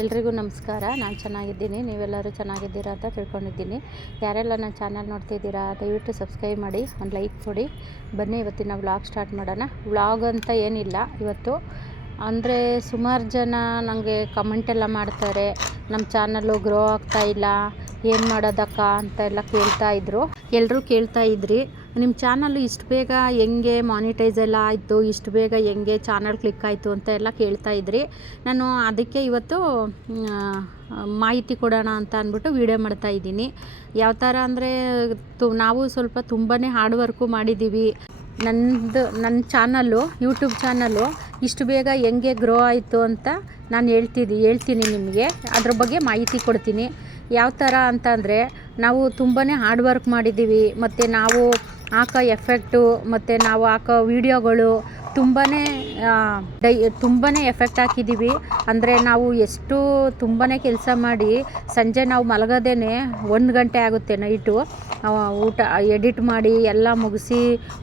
ಎಲ್ರಿಗೂ ನಮಸ್ಕಾರ. ನಾನು ಚೆನ್ನಾಗಿದ್ದೀನಿ, ನೀವೆಲ್ಲರೂ ಚೆನ್ನಾಗಿದ್ದೀರಾ ಅಂತ ತಿಳ್ಕೊಂಡಿದ್ದೀನಿ. ಯಾರೆಲ್ಲ ನನ್ನ ಚಾನಲ್ ನೋಡ್ತಿದ್ದೀರಾ ದಯವಿಟ್ಟು ಸಬ್ಸ್ಕ್ರೈಬ್ ಮಾಡಿ, ಒಂದು ಲೈಕ್ ಕೊಡಿ. ಬನ್ನಿ ಇವತ್ತಿನ ವ್ಲಾಗ್ ಸ್ಟಾರ್ಟ್ ಮಾಡೋಣ. ವ್ಲಾಗ್ ಅಂತ ಏನಿಲ್ಲ ಇವತ್ತು, ಅಂದರೆ ಸುಮಾರು ಜನ ನನಗೆ ಕಮೆಂಟೆಲ್ಲ ಮಾಡ್ತಾರೆ, ನಮ್ಮ ಚಾನಲ್ಲು ಗ್ರೋ ಆಗ್ತಾಯಿಲ್ಲ, ಏನು ಮಾಡೋದಕ್ಕ ಅಂತೆಲ್ಲ ಕೇಳ್ತಾಯಿದ್ರು. ಎಲ್ಲರೂ ಕೇಳ್ತಾಯಿದ್ರಿ, ನಿಮ್ಮ ಚಾನಲ್ಲು ಇಷ್ಟು ಬೇಗ ಹೆಂಗೆ ಮಾನಿಟೈಸ್ ಎಲ್ಲ ಆಯಿತು, ಇಷ್ಟು ಬೇಗ ಹೆಂಗೆ ಚಾನಲ್ ಕ್ಲಿಕ್ ಆಯಿತು ಅಂತ ಎಲ್ಲ ಕೇಳ್ತಾಯಿದ್ರಿ. ನಾನು ಅದಕ್ಕೆ ಇವತ್ತು ಮಾಹಿತಿ ಕೊಡೋಣ ಅಂತ ಅಂದ್ಬಿಟ್ಟು ವೀಡಿಯೋ ಮಾಡ್ತಾಯಿದ್ದೀನಿ. ಯಾವ ಥರ ಅಂದರೆ ನಾವು ಸ್ವಲ್ಪ ತುಂಬಾ ಹಾರ್ಡ್ ವರ್ಕು ಮಾಡಿದ್ದೀವಿ. ನನ್ನ ಚಾನಲ್ಲು, ಯೂಟ್ಯೂಬ್ ಚಾನಲ್ಲು ಇಷ್ಟು ಬೇಗ ಹೆಂಗೆ ಗ್ರೋ ಆಯಿತು ಅಂತ ನಾನು ಹೇಳ್ತೀನಿ ನಿಮಗೆ. ಅದ್ರ ಬಗ್ಗೆ ಮಾಹಿತಿ ಕೊಡ್ತೀನಿ. ಯಾವ ಥರ ಅಂತಂದರೆ ನಾವು ತುಂಬಾ ಹಾರ್ಡ್ ವರ್ಕ್ ಮಾಡಿದ್ದೀವಿ, ಮತ್ತು ನಾವು ಹಾಕೋ ಎಫೆಕ್ಟು ಮತ್ತು ನಾವು ಹಾಕೋ ವೀಡಿಯೋಗಳು ತುಂಬಾ ಎಫೆಕ್ಟ್ ಹಾಕಿದ್ದೀವಿ. ಅಂದರೆ ನಾವು ಎಷ್ಟು ತುಂಬಾ ಕೆಲಸ ಮಾಡಿ ಸಂಜೆ ನಾವು ಮಲಗೋದೇ 1 ಗಂಟೆ ಆಗುತ್ತೆ ನೈಟು. ಊಟ ಎಡಿಟ್ ಮಾಡಿ ಎಲ್ಲ ಮುಗಿಸಿ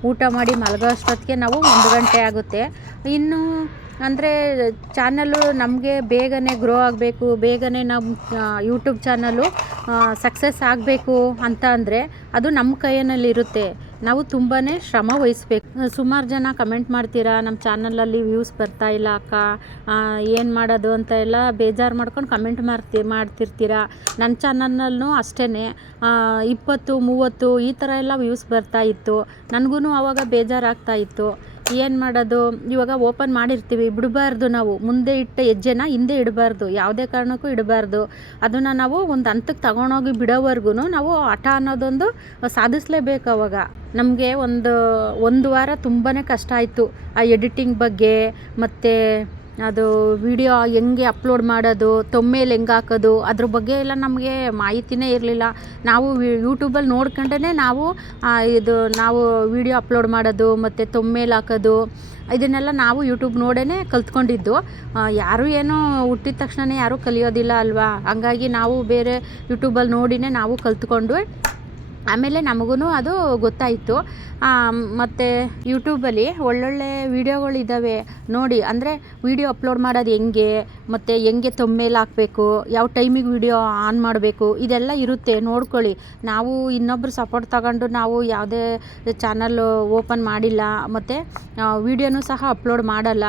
ಊಟ ಮಾಡಿ ಮಲಗೋ ಅಷ್ಟೊತ್ತಿಗೆ ನಾವು 1 ಗಂಟೆ ಆಗುತ್ತೆ. ಇನ್ನು ಅಂದರೆ ಚಾನಲ್ಲು ನಮಗೆ ಬೇಗನೆ ಗ್ರೋ ಆಗಬೇಕು, ಬೇಗನೆ ನಮ್ಮ ಯೂಟ್ಯೂಬ್ ಚಾನಲ್ಲು ಸಕ್ಸಸ್ ಆಗಬೇಕು ಅಂತ ಅಂದರೆ ಅದು ನಮ್ಮ ಕೈಯಲ್ಲಿರುತ್ತೆ. ನಾವು ತುಂಬಾ ಶ್ರಮ ವಹಿಸ್ಬೇಕು. ಸುಮಾರು ಜನ ಕಮೆಂಟ್ ಮಾಡ್ತೀರಾ, ನಮ್ಮ ಚಾನಲಲ್ಲಿ ವ್ಯೂಸ್ ಬರ್ತಾಯಿಲ್ಲ ಅಕ್ಕ, ಏನು ಮಾಡೋದು ಅಂತ ಎಲ್ಲ ಬೇಜಾರು ಮಾಡ್ಕೊಂಡು ಕಮೆಂಟ್ ಮಾಡ್ತಿರ್ತೀರ. ನನ್ನ ಚಾನಲ್ನಲ್ಲೂ ಅಷ್ಟೇ 20-30 ಈ ಥರ ಎಲ್ಲ ವ್ಯೂಸ್ ಬರ್ತಾಯಿತ್ತು. ನನಗೂ ಆವಾಗ ಬೇಜಾರಾಗ್ತಾಯಿತ್ತು. ಏನು ಮಾಡೋದು, ಇವಾಗ ಓಪನ್ ಮಾಡಿರ್ತೀವಿ, ಬಿಡಬಾರ್ದು. ನಾವು ಮುಂದೆ ಇಟ್ಟ ಹೆಜ್ಜೆನ ಹಿಂದೆ ಇಡಬಾರ್ದು, ಯಾವುದೇ ಕಾರಣಕ್ಕೂ ಇಡಬಾರ್ದು. ಅದನ್ನು ನಾವು ಒಂದು ಹಂತಕ್ಕೆ ತಗೊಂಡೋಗಿ ಬಿಡೋವರೆಗೂ ನಾವು ಹಠ ಅನ್ನೋದೊಂದು ಸಾಧಿಸಲೇಬೇಕು. ಅವಾಗ ನಮಗೆ ಒಂದು ವಾರ ತುಂಬಾ ಕಷ್ಟ ಆಯಿತು ಆ ಎಡಿಟಿಂಗ್ ಬಗ್ಗೆ, ಮತ್ತು ಅದು ವಿಡಿಯೋ ಹೆಂಗೆ ಅಪ್ಲೋಡ್ ಮಾಡೋದು, ತೊಮ್ಮೇಲೆ ಹೆಂಗೆ ಹಾಕೋದು, ಅದ್ರ ಬಗ್ಗೆ ಎಲ್ಲ ನಮಗೆ ಮಾಹಿತಿನೇ ಇರಲಿಲ್ಲ. ನಾವು ಯೂಟ್ಯೂಬಲ್ಲಿ ನೋಡ್ಕೊಂಡೇ ನಾವು ವಿಡಿಯೋ ಅಪ್ಲೋಡ್ ಮಾಡೋದು ಮತ್ತು ತೊಮ್ಮೇಲೆ ಹಾಕೋದು ಇದನ್ನೆಲ್ಲ ನಾವು ಯೂಟ್ಯೂಬ್ ನೋಡೇ ಕಲ್ತ್ಕೊಂಡಿದ್ದು. ಯಾರೂ ಏನೋ ಹುಟ್ಟಿದ ತಕ್ಷಣ ಯಾರೂ ಕಲಿಯೋದಿಲ್ಲ ಅಲ್ವಾ, ಹಂಗಾಗಿ ನಾವು ಬೇರೆ ಯೂಟ್ಯೂಬಲ್ಲಿ ನೋಡಿನೇ ನಾವು ಕಲ್ತ್ಕೊಂಡು ಆಮೇಲೆ ನಮಗೂ ಅದು ಗೊತ್ತಾಯಿತು. ಮತ್ತು ಯೂಟ್ಯೂಬಲ್ಲಿ ಒಳ್ಳೊಳ್ಳೆ ವೀಡಿಯೋಗಳಿದ್ದಾವೆ ನೋಡಿ. ಅಂದರೆ ವೀಡಿಯೋ ಅಪ್ಲೋಡ್ ಮಾಡೋದು ಹೆಂಗೆ, ಮತ್ತು ಹೆಂಗೆ ತೊಮ್ಮೇಲೆ ಹಾಕಬೇಕು, ಯಾವ ಟೈಮಿಗೆ ವೀಡಿಯೋ ಆನ್ ಮಾಡಬೇಕು, ಇದೆಲ್ಲ ಇರುತ್ತೆ, ನೋಡ್ಕೊಳ್ಳಿ. ನಾವು ಇನ್ನೊಬ್ಬರು ಸಪೋರ್ಟ್ ತಗೊಂಡು ನಾವು ಯಾವುದೇ ಚಾನಲ್ಲು ಓಪನ್ ಮಾಡಿಲ್ಲ, ಮತ್ತು ವೀಡಿಯೋನೂ ಸಹ ಅಪ್ಲೋಡ್ ಮಾಡಲ್ಲ.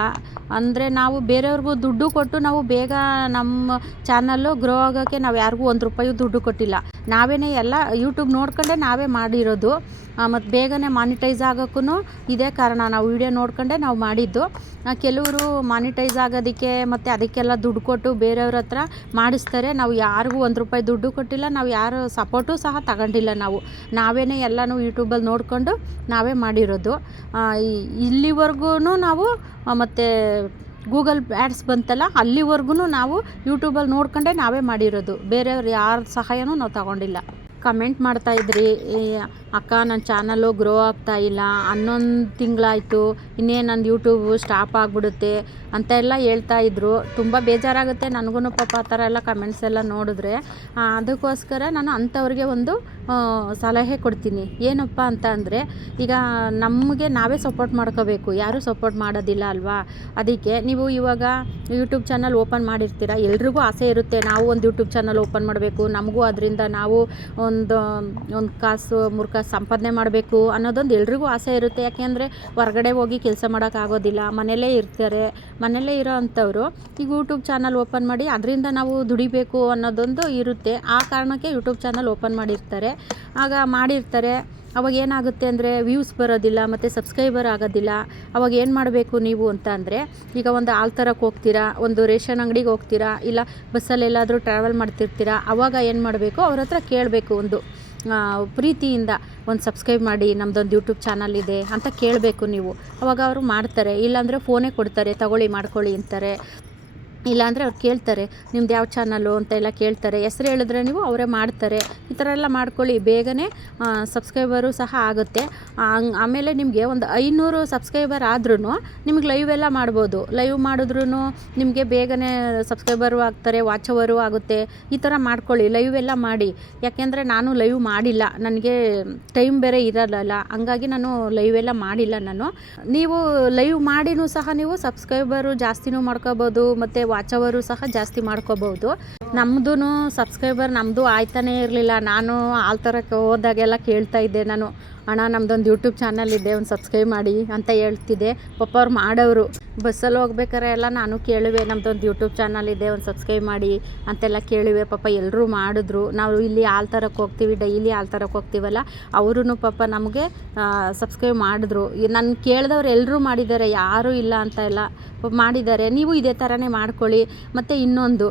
ಅಂದರೆ ನಾವು ಬೇರೆಯವ್ರಿಗೂ ದುಡ್ಡು ಕೊಟ್ಟು ನಾವು ಬೇಗ ನಮ್ಮ ಚಾನಲ್ಲು ಗ್ರೋ ಆಗೋಕ್ಕೆ ನಾವು ಯಾರಿಗೂ ₹1 ದುಡ್ಡು ಕೊಟ್ಟಿಲ್ಲ. ನಾವೇ ಎಲ್ಲ ಯೂಟ್ಯೂಬ್ ನೋಡ್ಕೊಂಡೇ ನಾವೇ ಮಾಡಿರೋದು. ಮತ್ತು ಬೇಗನೆ ಮಾನಿಟೈಸ್ ಆಗೋಕ್ಕೂ ಇದೇ ಕಾರಣ, ನಾವು ವೀಡಿಯೋ ನೋಡ್ಕೊಂಡೇ ನಾವು ಮಾಡಿದ್ದು. ಕೆಲವರು ಮಾನಿಟೈಸ್ ಆಗೋದಕ್ಕೆ ಮತ್ತು ಅದಕ್ಕೆಲ್ಲ ದುಡ್ಡು ಕೊಟ್ಟು ಬೇರೆಯವ್ರ ಹತ್ರ ಮಾಡಿಸ್ತಾರೆ. ನಾವು ಯಾರಿಗೂ ₹1 ದುಡ್ಡು ಕೊಟ್ಟಿಲ್ಲ, ನಾವು ಯಾರು ಸಪೋರ್ಟು ಸಹ ತಗೊಂಡಿಲ್ಲ. ನಾವೇ ಎಲ್ಲನೂ ಯೂಟ್ಯೂಬಲ್ಲಿ ನೋಡಿಕೊಂಡು ನಾವೇ ಮಾಡಿರೋದು. ಇಲ್ಲಿವರೆಗೂ ನಾವು ಮತ್ತು ಗೂಗಲ್ ಆ್ಯಡ್ಸ್ ಬಂತಲ್ಲ, ಅಲ್ಲಿವರೆಗೂ ನಾವು ಯೂಟ್ಯೂಬಲ್ಲಿ ನೋಡ್ಕೊಂಡೇ ನಾವೇ ಮಾಡಿರೋದು. ಬೇರೆಯವ್ರು ಯಾರ ಸಹಾಯನೂ ನಾವು ತಗೊಂಡಿಲ್ಲ. ಕಮೆಂಟ್ ಮಾಡ್ತಾಯಿದ್ರಿ, ಅಕ್ಕ ನನ್ನ ಚಾನಲ್ಲು ಗ್ರೋ ಆಗ್ತಾಯಿಲ್ಲ, 11 ತಿಂಗಳಾಯಿತು, ಇನ್ನೇನು ನಂದು ಯೂಟ್ಯೂಬು ಸ್ಟಾಪ್ ಆಗಿಬಿಡುತ್ತೆ ಅಂತ ಎಲ್ಲ ಹೇಳ್ತಾಯಿದ್ರು. ತುಂಬ ಬೇಜಾರಾಗುತ್ತೆ ನನಗೂ ಪಾಪ ಆ ಥರ ಎಲ್ಲ ಕಮೆಂಟ್ಸ್ ಎಲ್ಲ ನೋಡಿದ್ರೆ. ಅದಕ್ಕೋಸ್ಕರ ನಾನು ಅಂಥವ್ರಿಗೆ ಒಂದು ಸಲಹೆ ಕೊಡ್ತೀನಿ. ಏನಪ್ಪ ಅಂತ ಅಂದರೆ, ಈಗ ನಮಗೆ ನಾವೇ ಸಪೋರ್ಟ್ ಮಾಡ್ಕೋಬೇಕು, ಯಾರೂ ಸಪೋರ್ಟ್ ಮಾಡೋದಿಲ್ಲ ಅಲ್ವಾ. ಅದಕ್ಕೆ ನೀವು ಇವಾಗ ಯೂಟ್ಯೂಬ್ ಚಾನಲ್ ಓಪನ್ ಮಾಡಿರ್ತೀರ, ಎಲ್ರಿಗೂ ಆಸೆ ಇರುತ್ತೆ ನಾವು ಒಂದು ಯೂಟ್ಯೂಬ್ ಚಾನಲ್ ಓಪನ್ ಮಾಡಬೇಕು, ನಮಗೂ ಅದರಿಂದ ನಾವು ಒಂದು ಕಾಸು 3 ಕಾಸು ಸಂಪಾದನೆ ಮಾಡಬೇಕು ಅನ್ನೋದೊಂದು ಎಲ್ರಿಗೂ ಆಸೆ ಇರುತ್ತೆ. ಯಾಕೆಂದರೆ ಹೊರಗಡೆ ಹೋಗಿ ಕೆಲಸ ಮಾಡೋಕ್ಕಾಗೋದಿಲ್ಲ, ಮನೆಯಲ್ಲೇ ಇರ್ತಾರೆ. ಮನೆಯಲ್ಲೇ ಇರೋ ಅಂಥವ್ರು ಈಗ ಯೂಟ್ಯೂಬ್ ಚಾನಲ್ ಓಪನ್ ಮಾಡಿ ಅದರಿಂದ ನಾವು ದುಡಿಬೇಕು ಅನ್ನೋದೊಂದು ಇರುತ್ತೆ. ಆ ಕಾರಣಕ್ಕೆ ಯೂಟ್ಯೂಬ್ ಚಾನಲ್ ಓಪನ್ ಮಾಡಿರ್ತಾರೆ. ಅವಾಗ ಏನಾಗುತ್ತೆ ಅಂದರೆ ವ್ಯೂಸ್ ಬರೋದಿಲ್ಲ, ಮತ್ತು ಸಬ್ಸ್ಕ್ರೈಬರ್ ಆಗೋದಿಲ್ಲ. ಅವಾಗ ಏನು ಮಾಡಬೇಕು ನೀವು ಅಂತ ಅಂದರೆ, ಈಗ ಒಂದು ಹಾಲು ತರಕ್ಕೆ ಹೋಗ್ತೀರಾ, ಒಂದು ರೇಷನ್ ಅಂಗಡಿಗೆ ಹೋಗ್ತೀರಾ, ಇಲ್ಲ ಬಸ್ಸಲ್ಲೆಲ್ಲಾದರೂ ಟ್ರಾವೆಲ್ ಮಾಡ್ತಿರ್ತೀರಾ, ಅವಾಗ ಏನು ಮಾಡಬೇಕು, ಅವ್ರ ಹತ್ರ ಕೇಳಬೇಕು, ಒಂದು ಪ್ರೀತಿಯಿಂದ ಒಂದು ಸಬ್ಸ್ಕ್ರೈಬ್ ಮಾಡಿ, ನಮ್ಮದೊಂದು ಯೂಟ್ಯೂಬ್ ಚಾನಲ್ ಇದೆ ಅಂತ ಕೇಳಬೇಕು ನೀವು. ಅವಾಗ ಅವರು ಮಾಡ್ತಾರೆ. ಇಲ್ಲಾಂದರೆ ಫೋನೇ ಕೊಡ್ತಾರೆ, ತಗೊಳ್ಳಿ ಮಾಡ್ಕೊಳ್ಳಿ ಅಂತಾರೆ. ಇಲ್ಲಾಂದರೆ ಅವ್ರು ಕೇಳ್ತಾರೆ, ನಿಮ್ದು ಯಾವ ಚಾನಲ್ಲು ಅಂತ ಎಲ್ಲ ಕೇಳ್ತಾರೆ. ಹೆಸ್ರು ಹೇಳಿದ್ರೆ ನೀವು ಅವರೇ ಮಾಡ್ತಾರೆ. ಈ ಥರ ಎಲ್ಲ ಮಾಡ್ಕೊಳ್ಳಿ, ಬೇಗನೆ ಸಬ್ಸ್ಕ್ರೈಬರು ಸಹ ಆಗುತ್ತೆ. ಆಮೇಲೆ ನಿಮಗೆ ಒಂದು 500 ಸಬ್ಸ್ಕ್ರೈಬರ್ ಆದ್ರೂ ನಿಮ್ಗೆ ಲೈವ್ ಎಲ್ಲ ಮಾಡ್ಬೋದು. ಲೈವ್ ಮಾಡಿದ್ರೂ ನಿಮಗೆ ಬೇಗನೆ ಸಬ್ಸ್ಕ್ರೈಬರು ಆಗ್ತಾರೆ, ವಾಚ್ ಅವರು ಆಗುತ್ತೆ. ಈ ಥರ ಮಾಡ್ಕೊಳ್ಳಿ, ಲೈವ್ ಎಲ್ಲ ಮಾಡಿ. ಯಾಕೆಂದರೆ ನಾನು ಲೈವ್ ಮಾಡಿಲ್ಲ, ನನಗೆ ಟೈಮ್ ಬೇರೆ ಇರಲ್ಲ, ಹಂಗಾಗಿ ನಾನು ಲೈವ್ ಎಲ್ಲ ಮಾಡಿಲ್ಲ. ನೀವು ಲೈವ್ ಮಾಡಿನೂ ಸಹ ನೀವು ಸಬ್ಸ್ಕ್ರೈಬರು ಜಾಸ್ತಿನೂ ಮಾಡ್ಕೋಬೋದು, ಮತ್ತು ವಾಚ್ ಅವರು ಸಹ ಜಾಸ್ತಿ ಮಾಡ್ಕೋಬೋದು. ನಮ್ಮದು ಸಬ್ಸ್ಕ್ರೈಬರ್ ನಮ್ಮದು ಆಯ್ತಾನೇ ಇರಲಿಲ್ಲ. ನಾನು ಆಲ್ತರಕ್ಕೆ ಹೋದಾಗೆಲ್ಲ ಕೇಳ್ತಾ ಇದ್ದೆ, ನಾನು ಅಣ್ಣ ನಮ್ಮದೊಂದು ಯೂಟ್ಯೂಬ್ ಚಾನಲ್ ಇದೆ, ಒಂದು ಸಬ್ಸ್ಕ್ರೈಬ್ ಮಾಡಿ ಅಂತ ಹೇಳ್ತಿದ್ದೆ. ಪಾಪ ಅವ್ರು ಮಾಡೋರು. ಬಸ್ಸಲ್ಲಿ ಹೋಗ್ಬೇಕಾರೆ ಎಲ್ಲ ನಾನು ಕೇಳುವೆ, ನಮ್ಮದೊಂದು ಯೂಟ್ಯೂಬ್ ಚಾನಲ್ ಇದೆ, ಒಂದು ಸಬ್ಸ್ಕ್ರೈಬ್ ಮಾಡಿ ಅಂತೆಲ್ಲ ಕೇಳುವೆ. ಪಾಪ ಎಲ್ಲರೂ ಮಾಡಿದ್ರು. ನಾವು ಇಲ್ಲಿ ಆಲ್ತರಕ್ಕೆ ಹೋಗ್ತೀವಿ, ಡೈಲಿ ಆಲ್ತರಕ್ಕೆ ಹೋಗ್ತೀವಲ್ಲ, ಅವರು ಪಾಪ ನಮಗೆ ಸಬ್ಸ್ಕ್ರೈಬ್ ಮಾಡಿದ್ರು. ನಾನು ಕೇಳಿದವ್ರು ಎಲ್ಲರೂ ಮಾಡಿದ್ದಾರೆ, ಯಾರೂ ಇಲ್ಲ ಅಂತ ಎಲ್ಲ ಮಾಡಿದ್ದಾರೆ. ನೀವು ಇದೇ ಥರನೇ ಮಾಡ್ಕೊಳ್ಳಿ. ಮತ್ತು ಇನ್ನೊಂದು,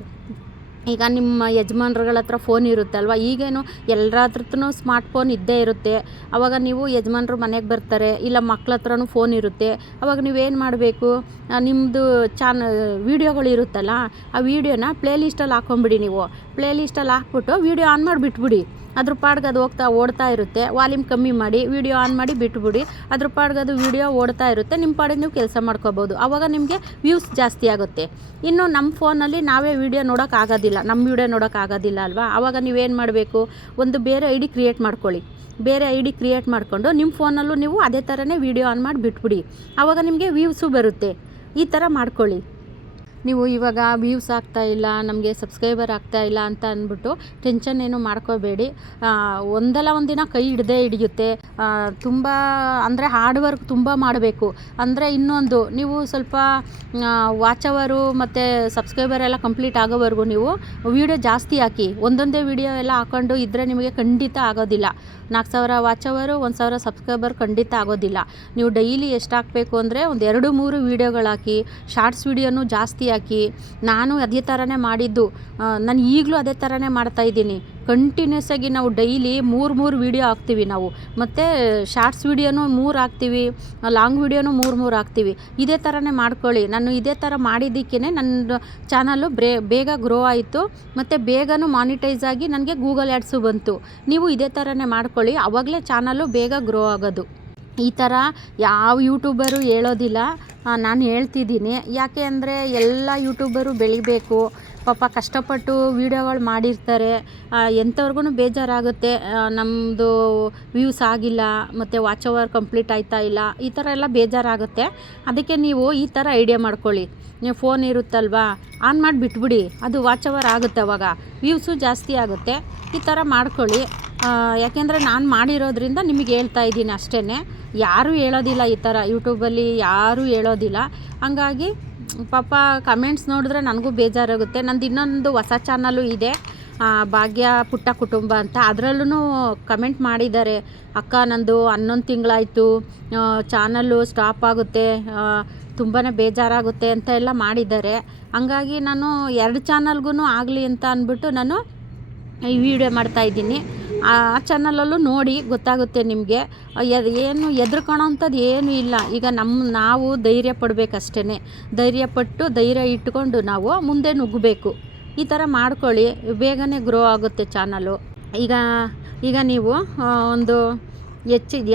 ಈಗ ನಿಮ್ಮ ಯಜಮಾನ್ರುಗಳ ಹತ್ರ ಫೋನ್ ಇರುತ್ತಲ್ವ, ಈಗೇನು ಎಲ್ಲರ ಹತ್ರನೂ ಸ್ಮಾರ್ಟ್ ಫೋನ್ ಇದ್ದೇ ಇರುತ್ತೆ. ಆವಾಗ ನೀವು ಯಜಮಾನ್ರು ಮನೆಗೆ ಬರ್ತಾರೆ, ಇಲ್ಲ ಮಕ್ಳ ಹತ್ರನೂ ಫೋನ್ ಇರುತ್ತೆ. ಆವಾಗ ನೀವೇನು ಮಾಡಬೇಕು, ನಿಮ್ಮದು ವೀಡಿಯೋಗಳು ಇರುತ್ತಲ್ಲ, ಆ ವೀಡಿಯೋನ ಪ್ಲೇಲಿಸ್ಟಲ್ಲಿ ಹಾಕೊಂಬಿಡಿ. ನೀವು ಪ್ಲೇಲಿಸ್ಟಲ್ಲಿ ಹಾಕ್ಬಿಟ್ಟು ವೀಡಿಯೋ ಆನ್ ಮಾಡಿ ಬಿಟ್ಬಿಡಿ. ಅದ್ರ ಪಾಡ್ಗೆ ಅದು ಓಡ್ತಾ ಇರುತ್ತೆ. ವಾಲ್ಯೂಮ್ ಕಮ್ಮಿ ಮಾಡಿ ವೀಡಿಯೋ ಆನ್ ಮಾಡಿ ಬಿಟ್ಬಿಡಿ. ಅದ್ರ ಪಾಡ್ಗೆ ಅದು ವೀಡಿಯೋ ಓಡ್ತಾ ಇರುತ್ತೆ. ನಿಮ್ಮ ಪಾಡಿಗೆ ನೀವು ಕೆಲಸ ಮಾಡ್ಕೋಬೋದು. ಆವಾಗ ನಿಮಗೆ ವ್ಯೂಸ್ ಜಾಸ್ತಿ ಆಗುತ್ತೆ. ಇನ್ನು ನಮ್ಮ ಫೋನಲ್ಲಿ ನಾವೇ ವೀಡಿಯೋ ನೋಡೋಕ್ಕಾಗೋದಿಲ್ಲ, ನಮ್ಮ ವೀಡಿಯೋ ನೋಡೋಕ್ಕಾಗೋದಿಲ್ಲ ಅಲ್ವಾ. ಆವಾಗ ನೀವೇನು ಮಾಡಬೇಕು, ಒಂದು ಬೇರೆ ಐ ಡಿ ಕ್ರಿಯೇಟ್ ಮಾಡ್ಕೊಳ್ಳಿ. ಬೇರೆ ಐ ಡಿ ಕ್ರಿಯೇಟ್ ಮಾಡಿಕೊಂಡು ನಿಮ್ಮ ಫೋನಲ್ಲೂ ನೀವು ಅದೇ ಥರನೇ ವೀಡಿಯೋ ಆನ್ ಮಾಡಿ ಬಿಟ್ಬಿಡಿ. ಆವಾಗ ನಿಮಗೆ ವ್ಯೂಸು ಬರುತ್ತೆ. ಈ ಥರ ಮಾಡ್ಕೊಳ್ಳಿ. ನೀವು ಇವಾಗ ವ್ಯೂಸ್ ಆಗ್ತಾಯಿಲ್ಲ, ನಮಗೆ ಸಬ್ಸ್ಕ್ರೈಬರ್ ಆಗ್ತಾಯಿಲ್ಲ ಅಂತ ಅಂದ್ಬಿಟ್ಟು ಟೆನ್ಷನ್ ಏನು ಮಾಡ್ಕೋಬೇಡಿ. ಒಂದಲ್ಲ ಒಂದಿನ ಕೈ ಹಿಡಿಯುತ್ತೆ. ತುಂಬ ಅಂದರೆ ಹಾರ್ಡ್ ವರ್ಕ್ ತುಂಬ ಮಾಡಬೇಕು. ಅಂದರೆ ಇನ್ನೊಂದು, ನೀವು ಸ್ವಲ್ಪ ವಾಚ್ ಅವರು ಮತ್ತು ಸಬ್ಸ್ಕ್ರೈಬರ್ ಎಲ್ಲ ಕಂಪ್ಲೀಟ್ ಆಗೋವರೆಗೂ ನೀವು ವೀಡಿಯೋ ಜಾಸ್ತಿ ಹಾಕಿ. ಒಂದೊಂದೇ ವೀಡಿಯೋ ಎಲ್ಲ ಹಾಕೊಂಡು ಇದ್ದರೆ ನಿಮಗೆ ಖಂಡಿತ ಆಗೋದಿಲ್ಲ. 4,000 ವಾಚ್ ಅವರು 1,000 ಸಬ್ಸ್ಕ್ರೈಬರ್ ಖಂಡಿತ ಆಗೋದಿಲ್ಲ. ನೀವು ಡೈಲಿ ಎಷ್ಟು ಹಾಕಬೇಕು ಅಂದರೆ ಒಂದು 2-3 ವೀಡಿಯೋಗಳು ಹಾಕಿ. ಶಾರ್ಟ್ಸ್ ವೀಡಿಯೋನೂ ಜಾಸ್ತಿ ಹಾಕಿ. ನಾನು ಅದೇ ಥರನೇ ಮಾಡಿದ್ದು. ನಾನು ಈಗಲೂ ಅದೇ ಥರನೇ ಮಾಡ್ತಾಯಿದ್ದೀನಿ. ಕಂಟಿನ್ಯೂಸ್ ಆಗಿ ನಾವು ಡೈಲಿ 3 ವೀಡಿಯೋ ಹಾಕ್ತೀವಿ ನಾವು. ಮತ್ತು ಶಾರ್ಟ್ಸ್ ವೀಡಿಯೋನೂ 3 ಹಾಕ್ತೀವಿ, ಲಾಂಗ್ ವೀಡಿಯೋನೂ 3 ಹಾಕ್ತೀವಿ. ಇದೇ ಥರನೇ ಮಾಡ್ಕೊಳ್ಳಿ. ನಾನು ಇದೇ ಥರ ಮಾಡಿದ್ದಕ್ಕೇ ನನ್ನ ಚಾನಲ್ಲು ಬೇಗ ಗ್ರೋ ಆಯಿತು. ಮತ್ತು ಬೇಗನೂ ಮಾನಿಟೈಸ್ ಆಗಿ ನನಗೆ ಗೂಗಲ್ ಆ್ಯಡ್ಸು ಬಂತು. ನೀವು ಇದೇ ಥರನೇ ಮಾಡ್ಕೊಳ್ಳಿ, ಆವಾಗಲೇ ಚಾನಲ್ಲು ಬೇಗ ಗ್ರೋ ಆಗೋದು. ಈ ಥರ ಯಾವ ಯೂಟ್ಯೂಬರು ಹೇಳೋದಿಲ್ಲ, ನಾನು ಹೇಳ್ತಿದ್ದೀನಿ. ಯಾಕೆ ಅಂದರೆ ಎಲ್ಲ ಯೂಟ್ಯೂಬರು ಬೆಳಿಬೇಕು. ಪಾಪ ಕಷ್ಟಪಟ್ಟು ವೀಡಿಯೋಗಳು ಮಾಡಿರ್ತಾರೆ. ಎಂಥವ್ರಿಗೂ ಬೇಜಾರಾಗುತ್ತೆ, ನಮ್ಮದು ವ್ಯೂಸ್ ಆಗಿಲ್ಲ ಮತ್ತು ವಾಚ್ ಅವರ್ ಕಂಪ್ಲೀಟ್ ಆಯ್ತಾ ಇಲ್ಲ, ಈ ಥರ ಎಲ್ಲ ಬೇಜಾರಾಗುತ್ತೆ. ಅದಕ್ಕೆ ನೀವು ಈ ಥರ ಐಡಿಯಾ ಮಾಡ್ಕೊಳ್ಳಿ. ನೀವು ಫೋನ್ ಇರುತ್ತಲ್ವಾ, ಆನ್ ಮಾಡಿ ಬಿಟ್ಬಿಡಿ, ಅದು ವಾಚ್ ಅವರ್ ಆಗುತ್ತೆ. ಅವಾಗ ವ್ಯೂಸು ಜಾಸ್ತಿ ಆಗುತ್ತೆ. ಈ ಥರ ಮಾಡ್ಕೊಳ್ಳಿ. ಯಾಕೆಂದರೆ ನಾನು ಮಾಡಿರೋದ್ರಿಂದ ನಿಮಗೆ ಹೇಳ್ತಾ ಇದ್ದೀನಿ ಅಷ್ಟೇ. ಯಾರೂ ಹೇಳೋದಿಲ್ಲ ಈ ಥರ, ಯೂಟ್ಯೂಬಲ್ಲಿ ಯಾರೂ ಹೇಳೋದಿಲ್ಲ. ಹಂಗಾಗಿ ಪಾಪ ಕಮೆಂಟ್ಸ್ ನೋಡಿದ್ರೆ ನನಗೂ ಬೇಜಾರಾಗುತ್ತೆ. ನಂದು ಇನ್ನೊಂದು ಹೊಸ ಚಾನಲ್ಲು ಇದೆ, ಭಾಗ್ಯ ಪುಟ್ಟ ಕುಟುಂಬ ಅಂತ. ಅದರಲ್ಲೂ ಕಮೆಂಟ್ ಮಾಡಿದ್ದಾರೆ, ಅಕ್ಕ ನಂದು 11 ತಿಂಗಳಾಯಿತು, ಚಾನಲ್ಲು ಸ್ಟಾಪ್ ಆಗುತ್ತೆ, ತುಂಬಾ ಬೇಜಾರಾಗುತ್ತೆ ಅಂತ ಎಲ್ಲ ಮಾಡಿದ್ದಾರೆ. ಹಂಗಾಗಿ ನಾನು 2 ಚಾನಲ್ಗೂ ಆಗಲಿ ಅಂತ ಅಂದ್ಬಿಟ್ಟು ನಾನು ಈ ವಿಡಿಯೋ ಮಾಡ್ತಾಯಿದ್ದೀನಿ. ಆ ಚಾನಲಲ್ಲೂ ನೋಡಿ ಗೊತ್ತಾಗುತ್ತೆ ನಿಮಗೆ. ಏನು ಹೆದ್ರ್ಕೊಳ್ಳೋಂಥದ್ದು ಏನೂ ಇಲ್ಲ. ಈಗ ನಾವು ಧೈರ್ಯ ಪಡಬೇಕಷ್ಟೇ. ಧೈರ್ಯ ಇಟ್ಕೊಂಡು ನಾವು ಮುಂದೆ ನುಗ್ಗಬೇಕು. ಈ ಥರ ಮಾಡ್ಕೊಳ್ಳಿ, ಬೇಗನೆ ಗ್ರೋ ಆಗುತ್ತೆ ಚಾನಲು. ಈಗ ನೀವು ಒಂದು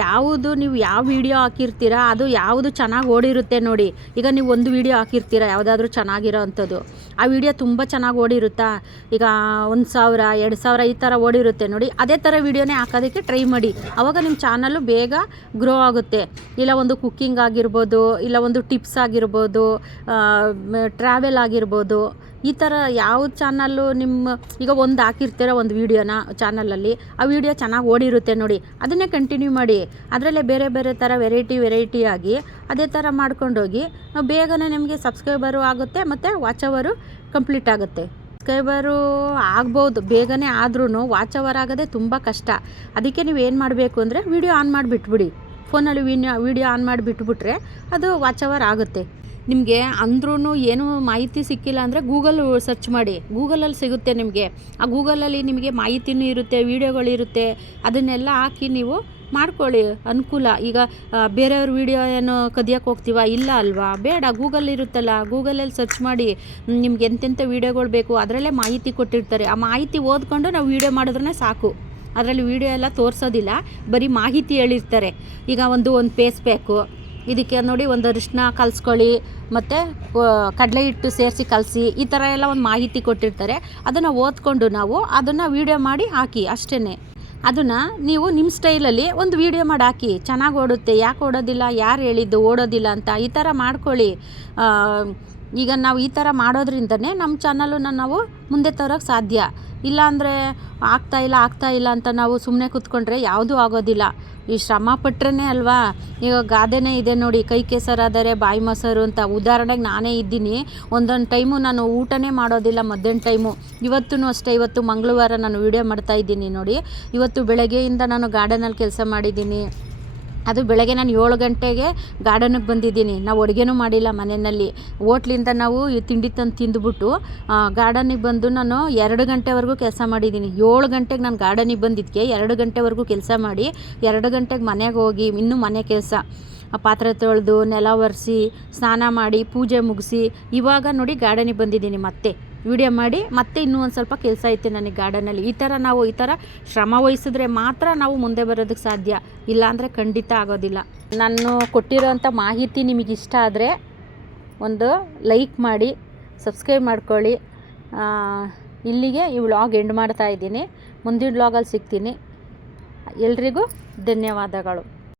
ಯಾವುದು ನೀವು ಯಾವ ವೀಡಿಯೋ ಹಾಕಿರ್ತೀರ ಅದು ಯಾವುದು ಚೆನ್ನಾಗಿ ಓಡಿರುತ್ತೆ ನೋಡಿ. ಈಗ ನೀವು ಒಂದು ವೀಡಿಯೋ ಹಾಕಿರ್ತೀರ ಯಾವುದಾದ್ರೂ ಚೆನ್ನಾಗಿರೋ ಅಂಥದ್ದು, ಆ ವಿಡಿಯೋ ತುಂಬ ಚೆನ್ನಾಗಿ ಓಡಿರುತ್ತಾ, ಈಗ 1,000 2,000 ಈ ಥರ ಓಡಿರುತ್ತೆ ನೋಡಿ. ಅದೇ ಥರ ವೀಡಿಯೋನೇ ಹಾಕೋದಕ್ಕೆ ಟ್ರೈ ಮಾಡಿ. ಆವಾಗ ನಿಮ್ಮ ಚಾನಲ್ಲು ಬೇಗ ಗ್ರೋ ಆಗುತ್ತೆ. ಇಲ್ಲ ಒಂದು ಕುಕ್ಕಿಂಗ್ ಆಗಿರ್ಬೋದು, ಇಲ್ಲ ಒಂದು ಟಿಪ್ಸ್ ಆಗಿರ್ಬೋದು, ಟ್ರಾವೆಲ್ ಆಗಿರ್ಬೋದು. ಈ ಥರ ಯಾವ ಚಾನಲ್ಲು ಈಗ ಒಂದು ಹಾಕಿರ್ತೀರ ಒಂದು ವೀಡಿಯೋನ ಚಾನಲಲ್ಲಿ, ಆ ವಿಡಿಯೋ ಚೆನ್ನಾಗಿ ಓಡಿರುತ್ತೆ ನೋಡಿ, ಅದನ್ನೇ ಕಂಟಿನ್ಯೂ ಮಾಡಿ. ಅದರಲ್ಲೇ ಬೇರೆ ಥರ ವೆರೈಟಿ ಆಗಿ ಅದೇ ಥರ ಮಾಡ್ಕೊಂಡೋಗಿ ಬೇಗನೆ ನಿಮಗೆ ಸಬ್ಸ್ಕ್ರೈಬರು ಆಗುತ್ತೆ ಮತ್ತು ವಾಚ್ ಅವರು ಕಂಪ್ಲೀಟ್ ಆಗುತ್ತೆ. ಸಬ್ಸ್ಕ್ರೈಬರು ಆಗ್ಬೋದು ಬೇಗನೆ, ಆದ್ರೂ ವಾಚ್ ಅವರ್ ಆಗೋದೇ ತುಂಬ ಕಷ್ಟ. ಅದಕ್ಕೆ ನೀವು ಏನು ಮಾಡಬೇಕು ಅಂದರೆ ವಿಡಿಯೋ ಆನ್ ಮಾಡಿ ಬಿಟ್ಬಿಡಿ. ಫೋನಲ್ಲಿ ವಿಡಿಯೋ ಆನ್ ಮಾಡಿ ಬಿಟ್ಬಿಟ್ರೆ ಅದು ವಾಚ್ ಅವರ್ ಆಗುತ್ತೆ. ನಿಮಗೆ ಅಂದ್ರೂ ಏನೂ ಮಾಹಿತಿ ಸಿಕ್ಕಿಲ್ಲ ಅಂದರೆ ಗೂಗಲ್ ಸರ್ಚ್ ಮಾಡಿ, ಗೂಗಲಲ್ಲಿ ಸಿಗುತ್ತೆ ನಿಮಗೆ. ಆ ಗೂಗಲಲ್ಲಿ ನಿಮಗೆ ಮಾಹಿತಿನೂ ಇರುತ್ತೆ, ವೀಡಿಯೋಗಳಿರುತ್ತೆ. ಅದನ್ನೆಲ್ಲ ಹಾಕಿ ನೀವು ಮಾಡ್ಕೊಳ್ಳಿ, ಅನುಕೂಲ. ಈಗ ಬೇರೆಯವ್ರ ವೀಡಿಯೋ ಏನು ಕದಿಯೋಕ್ಕೆ ಹೋಗ್ತೀವ, ಇಲ್ಲ ಅಲ್ವಾ, ಬೇಡ. ಗೂಗಲ್ ಇರುತ್ತಲ್ಲ, ಗೂಗಲಲ್ಲಿ ಸರ್ಚ್ ಮಾಡಿ ನಿಮ್ಗೆ ಎಂತೆಂಥ ವೀಡಿಯೋಗಳು ಬೇಕು ಅದರಲ್ಲೇ ಮಾಹಿತಿ ಕೊಟ್ಟಿರ್ತಾರೆ. ಆ ಮಾಹಿತಿ ಓದ್ಕೊಂಡು ನಾವು ವೀಡಿಯೋ ಮಾಡಿದ್ರೇ ಸಾಕು. ಅದರಲ್ಲಿ ವೀಡಿಯೋ ಎಲ್ಲ ತೋರಿಸೋದಿಲ್ಲ, ಬರೀ ಮಾಹಿತಿ ಹೇಳಿರ್ತಾರೆ. ಈಗ ಒಂದು ಪೇಸ್ ಪ್ಯಾಕು, ಇದಕ್ಕೆ ನೋಡಿ ಒಂದು ಅರಿಶಿನ ಕಲಿಸ್ಕೊಳ್ಳಿ ಮತ್ತು ಕಡಲೆ ಹಿಟ್ಟು ಸೇರಿಸಿ ಕಲಸಿ, ಈ ಥರ ಎಲ್ಲ ಒಂದು ಮಾಹಿತಿ ಕೊಟ್ಟಿರ್ತಾರೆ. ಅದನ್ನು ಓದ್ಕೊಂಡು ನಾವು ಅದನ್ನು ವೀಡಿಯೋ ಮಾಡಿ ಹಾಕಿ ಅಷ್ಟೇ. ಅದನ್ನು ನೀವು ನಿಮ್ಮ ಸ್ಟೈಲಲ್ಲಿ ಒಂದು ವೀಡಿಯೋ ಮಾಡಿ ಹಾಕಿ, ಚೆನ್ನಾಗಿ ಓಡುತ್ತೆ. ಯಾಕೆ ಓಡೋದಿಲ್ಲ, ಯಾರು ಹೇಳಿದ್ದು ಓಡೋದಿಲ್ಲ ಅಂತ. ಈ ಥರ ಮಾಡ್ಕೊಳ್ಳಿ. ಈಗ ನಾವು ಈ ಥರ ಮಾಡೋದ್ರಿಂದನೇ ನಮ್ಮ ಚಾನಲನ್ನು ನಾವು ಮುಂದೆ ತರೋಕ್ಕೆ ಸಾಧ್ಯ. ಇಲ್ಲಾಂದರೆ ಆಗ್ತಾ ಇಲ್ಲ ಅಂತ ನಾವು ಸುಮ್ಮನೆ ಕೂತ್ಕೊಂಡ್ರೆ ಯಾವುದೂ ಆಗೋದಿಲ್ಲ. ಈ ಶ್ರಮ ಪಟ್ರೇ ಅಲ್ವಾ. ಈಗ ಗಾದೆನೇ ಇದೆ ನೋಡಿ, ಕೈ ಕೆಸರಾದರೆ ಬಾಯಿ ಮೊಸರು ಅಂತ. ಉದಾಹರಣೆಗೆ ನಾನೇ ಇದ್ದೀನಿ, ಒಂದೊಂದು ಟೈಮು ನಾನು ಊಟನೇ ಮಾಡೋದಿಲ್ಲ ಮಧ್ಯಾಹ್ನ ಟೈಮು. ಇವತ್ತೂ ಅಷ್ಟೇ, ಇವತ್ತು ಮಂಗಳವಾರ ನಾನು ವೀಡಿಯೋ ಮಾಡ್ತಾಯಿದ್ದೀನಿ ನೋಡಿ. ಇವತ್ತು ಬೆಳಗ್ಗೆಯಿಂದ ನಾನು ಗಾರ್ಡನಲ್ಲಿ ಕೆಲಸ ಮಾಡಿದ್ದೀನಿ. ಅದು ಬೆಳಗ್ಗೆ ನಾನು 7 ಗಂಟೆಗೆ ಗಾರ್ಡನಿಗೆ ಬಂದಿದ್ದೀನಿ. ನಾವು ಅಡುಗೆನೂ ಮಾಡಿಲ್ಲ ಮನೆಯಲ್ಲಿ. ಹೋಟ್ಲಿಂದ ನಾವು ಈ ತಿಂಡಿ ತಂದು ತಿಂದುಬಿಟ್ಟು ಗಾರ್ಡನಿಗೆ ಬಂದು ನಾನು 2 ಗಂಟೆವರೆಗೂ ಕೆಲಸ ಮಾಡಿದ್ದೀನಿ. 7 ಗಂಟೆಗೆ ನಾನು ಗಾರ್ಡನಿಗೆ ಬಂದಿದ್ದಕ್ಕೆ 2 ಗಂಟೆವರೆಗೂ ಕೆಲಸ ಮಾಡಿ 2 ಗಂಟೆಗೆ ಮನೆಗೆ ಹೋಗಿ ಇನ್ನೂ ಮನೆ ಕೆಲಸ, ಪಾತ್ರೆ ತೊಳೆದು ನೆಲ ಒರೆಸಿ ಸ್ನಾನ ಮಾಡಿ ಪೂಜೆ ಮುಗಿಸಿ ಇವಾಗ ನೋಡಿ ಗಾರ್ಡನಿಗೆ ಬಂದಿದ್ದೀನಿ. ಮತ್ತೆ ವಿಡಿಯೋ ಮಾಡಿ ಮತ್ತೆ ಇನ್ನೂ ಒಂದು ಸ್ವಲ್ಪ ಕೆಲಸ ಐತೆ ನನಗೆ ಗಾರ್ಡನಲ್ಲಿ. ಈ ಥರ ಶ್ರಮ ವಹಿಸಿದ್ರೆ ಮಾತ್ರ ನಾವು ಮುಂದೆ ಬರೋದಕ್ಕೆ ಸಾಧ್ಯ, ಇಲ್ಲಾಂದರೆ ಖಂಡಿತ ಆಗೋದಿಲ್ಲ. ನಾನು ಕೊಟ್ಟಿರೋಂಥ ಮಾಹಿತಿ ನಿಮಗೆ ಇಷ್ಟ ಆದರೆ ಒಂದು ಲೈಕ್ ಮಾಡಿ, ಸಬ್ಸ್ಕ್ರೈಬ್ ಮಾಡ್ಕೊಳ್ಳಿ. ಇಲ್ಲಿಗೆ ಈ ವ್ಲಾಗ್ ಎಂಡ್ ಮಾಡ್ತಾಯಿದ್ದೀನಿ. ಮುಂದಿನ ವ್ಲಾಗಲ್ಲಿ ಸಿಗ್ತೀನಿ. ಎಲ್ರಿಗೂ ಧನ್ಯವಾದಗಳು.